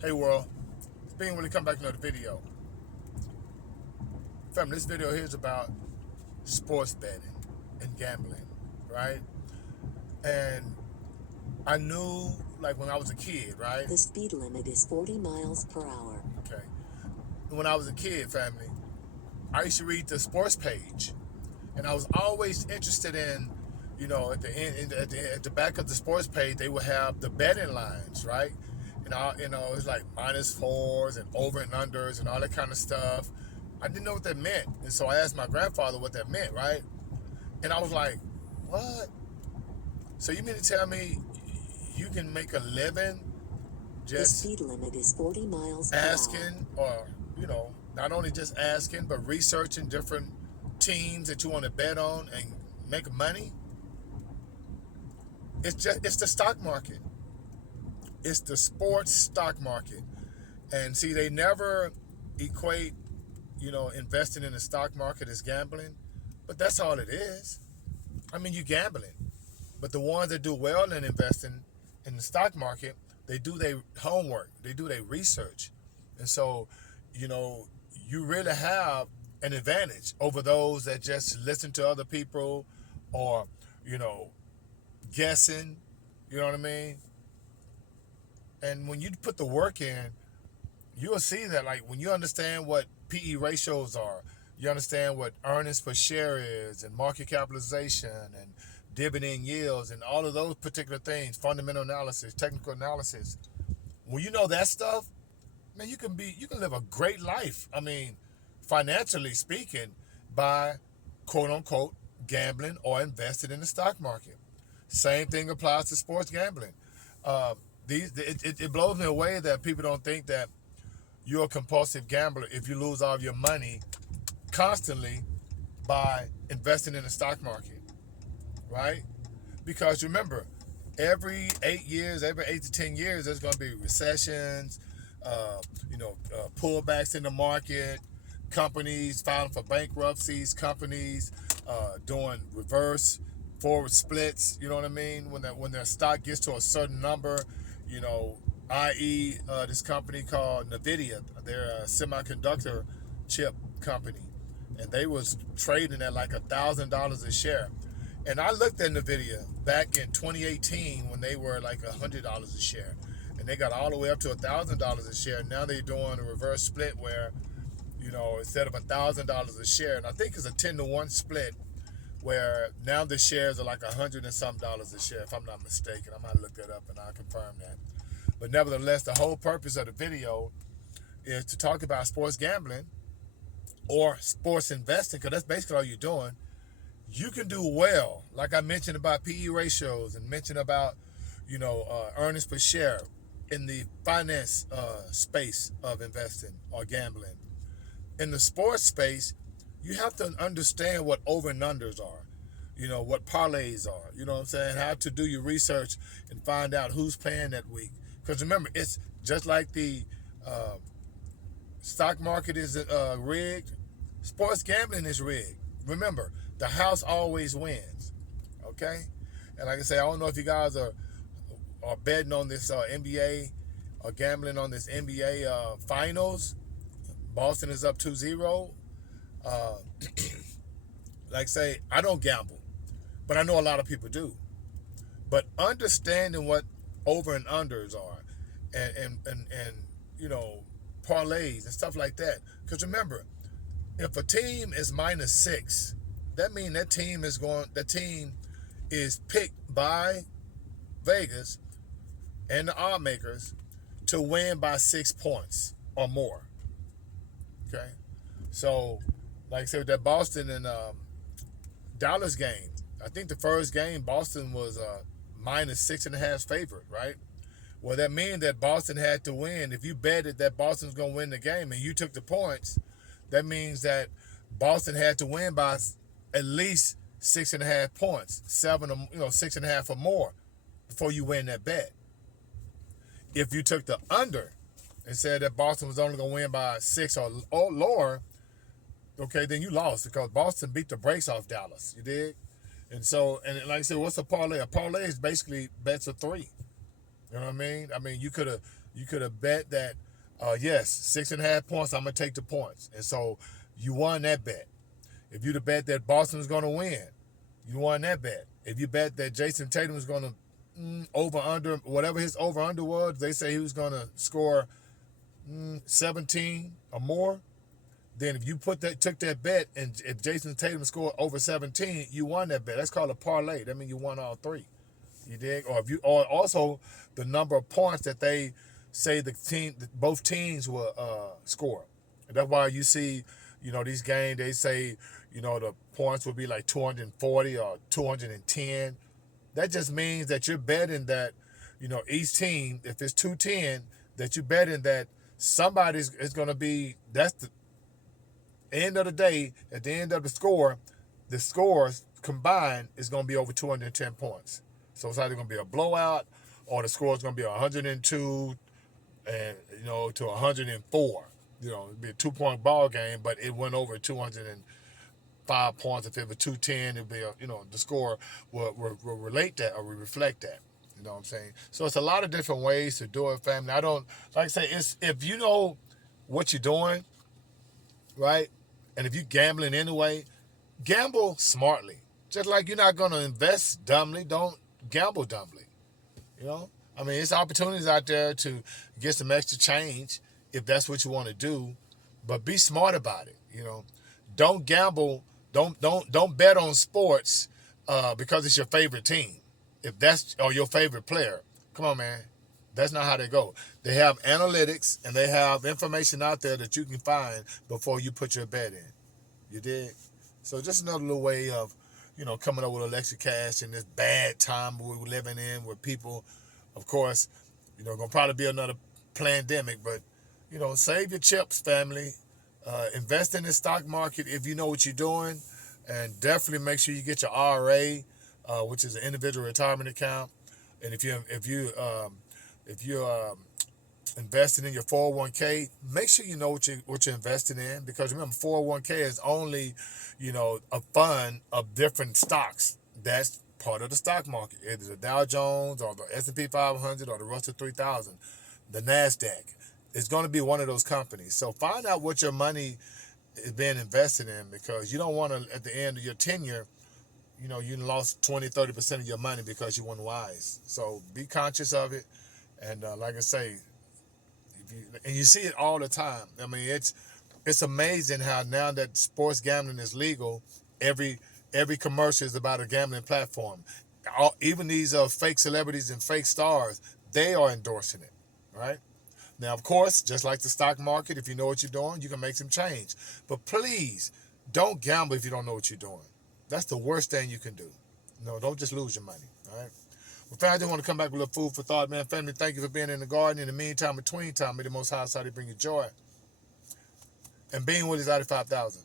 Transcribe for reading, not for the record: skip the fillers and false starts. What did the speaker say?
Hey world, it's being when we come back to another video. Fam, this video here is about sports betting and gambling, right? And I knew, like when I was a kid, right? The speed limit is 40 miles per hour. Okay. When I was a kid, family, I used to read the sports page, and I was always interested in, at the end, at the back of the sports page, they would have the betting lines, right? It's like minus fours and over and unders and all that kind of stuff. I didn't know what that meant, and so I asked my grandfather what that meant, right? And I was like, "What? So you mean to tell me you can make a living The just speed limit is 40 miles per hour. asking, or not only just asking, but researching different teams that you want to bet on and make money? It's the stock market. It's the sports stock market. And see, they never equate, investing in the stock market as gambling, but that's all it is. I mean, you gambling, but the ones that do well in investing in the stock market, they do their homework, they do their research, and so, you know, you really have an advantage over those that just listen to other people, or you know, guessing. You know what I mean? And when you put the work in, you'll see that, like, when you understand what PE ratios are, you understand what earnings per share is, and market capitalization, and dividend yields, and all of those particular things, fundamental analysis, technical analysis. When you know that stuff, man, you can live a great life. I mean, financially speaking, by quote unquote gambling or invested in the stock market. Same thing applies to sports gambling. Uh, it blows me away that people don't think that you're a compulsive gambler if you lose all of your money constantly by investing in the stock market, right? Because remember, every 8 years, every 8 to 10 years, there's going to be recessions, pullbacks in the market, companies filing for bankruptcies, companies doing reverse forward splits. You know what I mean? When their stock gets to a certain number, you know, i.e., this company called Nvidia, they're a semiconductor chip company, and they was trading at like $1,000 a share. And I looked at Nvidia back in 2018 when they were like $100 a share, and they got all the way up to $1,000 a share. Now they're doing a reverse split where, instead of $1,000 a share, and I think it's a 10-to-1 split, where now the shares are like $100 and some dollars a share, if I'm not mistaken. I might look that up and I'll confirm that. But nevertheless, the whole purpose of the video is to talk about sports gambling or sports investing, because that's basically all you're doing. You can do well, like I mentioned about PE ratios and mentioned about, earnings per share in the finance space of investing or gambling. In the sports space, you have to understand what over and unders are, what parlays are, you know what I'm saying, how to do your research and find out who's playing that week. Because remember, it's just like the uh, stock market is rigged, sports gambling is rigged. Remember, the house always wins, okay? And like I say, I don't know if you guys are betting on this NBA or gambling on this NBA finals. Boston is up 2-0. Uh, like say, I don't gamble, but I know a lot of people do. But understanding what over and unders are, and parlays and stuff like that. Because remember, if a team is -6, that means that team is picked by Vegas and the odd makers to win by 6 points or more. Okay, so like I said, with that Boston and Dallas game, I think the first game Boston was a -6.5 favorite, right? Well, that means that Boston had to win. If you betted that Boston's going to win the game and you took the points, that means that Boston had to win by at least 6.5 points, 6.5 or more, before you win that bet. If you took the under and said that Boston was only going to win by 6 or lower, okay, then you lost, because Boston beat the brakes off Dallas. You did? And so, and like I said, what's a parlay? A parlay is basically bets of three. You know what I mean? I mean, You could have bet that, yes, 6.5 points, I'm going to take the points. And so you won that bet. If you'd have bet that Boston was going to win, you won that bet. If you bet that Jason Tatum was going to over under, whatever his over under was, they say he was going to score 17 or more. Then if you took that bet, and if Jason Tatum scored over 17, you won that bet. That's called a parlay. That means you won all three. You dig? Or also the number of points that they say both teams will score. And that's why you see, these games, they say, the points will be like 240 or 210. That just means that you're betting that, each team, if it's 210, that you're betting that somebody's is going to be, that's the end of the day, at the end of the scores combined is going to be over 210 points. So it's either going to be a blowout or the score is going to be 102 and to 104. It'd be a 2-point ball game, but it went over 205 points. If it was 210, it'd be the score will relate that or will reflect that. You know what I'm saying? So it's a lot of different ways to do it, family. I don't, like I say, it's if you know what you're doing, right? And if you're gambling anyway, gamble smartly. Just like you're not going to invest dumbly, don't gamble dumbly. It's opportunities out there to get some extra change if that's what you want to do, but be smart about it. Don't gamble. Don't bet on sports because it's your favorite team. If that's or your favorite player, come on, man. That's not how they go. They have analytics and they have information out there that you can find before you put your bet in. You dig? So just another little way of, coming up with a little extra cash in this bad time we're living in where people, of course, going to probably be another pandemic, but, save your chips, family. Invest in the stock market if you know what you're doing, and definitely make sure you get your IRA, which is an individual retirement account. And if you're investing in your 401k, make sure you know what you're investing in, because remember, 401k is only, a fund of different stocks. That's part of the stock market. Either the Dow Jones or the S&P 500 or the Russell 3000, the NASDAQ. It's going to be one of those companies. So find out what your money is being invested in, because you don't want to, at the end of your tenure, you lost 20-30% of your money because you weren't wise. So be conscious of it. And like I say, and you see it all the time. It's amazing how now that sports gambling is legal, every commercial is about a gambling platform. Even these fake celebrities and fake stars, they are endorsing it, right? Now, of course, just like the stock market, if you know what you're doing, you can make some change. But please, don't gamble if you don't know what you're doing. That's the worst thing you can do. Don't just lose your money, all right? Well, family, I just want to come back with a little food for thought, man. Family, thank you for being in the garden. In the meantime, between time, may the Most High Side bring you joy. And being with is out of 5,000.